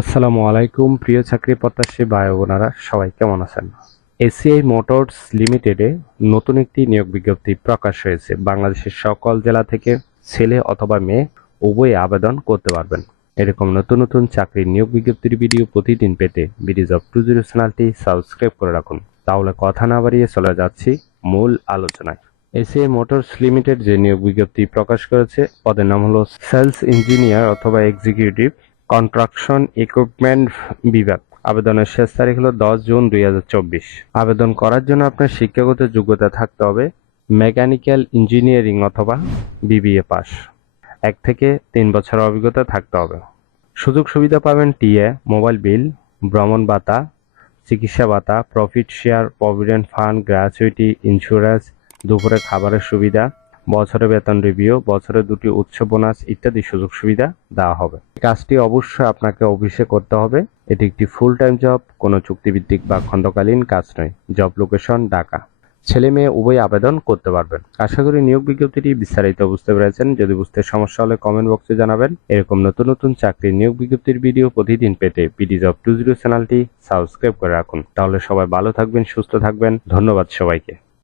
আসসালামু আলাইকুম, প্রিয় চাকরি প্রত্যাশী ভাই বোনেরা, সবাই কেমন আছেন? এসিআই মোটরস লিমিটেডে নতুন একটি নিয়োগ বিজ্ঞপ্তি প্রকাশ হয়েছে। বাংলাদেশের সকল জেলা থেকে ছেলে অথবা মেয়ে উভয়ে আবেদন করতে পারবেন। এরকম নতুন নতুন চাকরির নিয়োগ বিজ্ঞপ্তির ভিডিও প্রতিদিন পেতে বিডি জব টু জিরো চ্যানেলটি সাবস্ক্রাইব করে রাখুন। তাহলে কথা না বাড়িয়ে চলে যাচ্ছি মূল আলোচনায়। এসিআই মোটরস লিমিটেড যে নিয়োগ বিজ্ঞপ্তি প্রকাশ করেছে, পদের নাম হলো সেলস ইঞ্জিনিয়ার অথবা এক্সিকিউটিভ। কনস্ট্রাকশন ইকুইপমেন্ট বিভাগ। আবেদনের শেষ তারিখ হলো দশ জুন দু হাজার চব্বিশ। আবেদন করার জন্য আপনার শিক্ষাগত যোগ্যতা থাকতে হবে মেকানিক্যাল ইঞ্জিনিয়ারিং অথবা বিবিএ পাস। এক থেকে তিন বছর অভিজ্ঞতা থাকতে হবে। সুযোগ সুবিধা পাবেন টিএ, মোবাইল বিল, ভ্রমণ ভাতা, চিকিৎসা ভাতা, profit share, provident fund, gratuity, insurance, দুপুরে খাবারের সুবিধা বছরে বেতন রিভিউ বছরে দুটি উচ্চ বোনাস ইত্যাদি সুযোগ সুবিধা দেওয়া হবে। কাজটি অবশ্যই আপনাকে অফিসে করতে হবে। এটি একটি ফুল টাইম জব কোনো চুক্তিভিত্তিক বা খণ্ডকালীন কাজ নয়। Job location Dhaka. ছেলে মেয়ে, উভয় আবেদন করতে পারবেন। আশা করি নিয়োগ বিজ্ঞপ্তিটি বিস্তারিত বুঝতে পেরেছেন। যদি বুঝতে সমস্যা হলে কমেন্ট বক্সে জানাবেন। এরকম নতুন নতুন চাকরির নিয়োগ বিজ্ঞপ্তির ভিডিও প্রতিদিন পেতে পিডি জব টু জিরো চ্যানেলটি সাবস্ক্রাইব করে রাখুন। তাহলে সবাই ভালো থাকবেন, সুস্থ থাকবেন। ধন্যবাদ সবাইকে।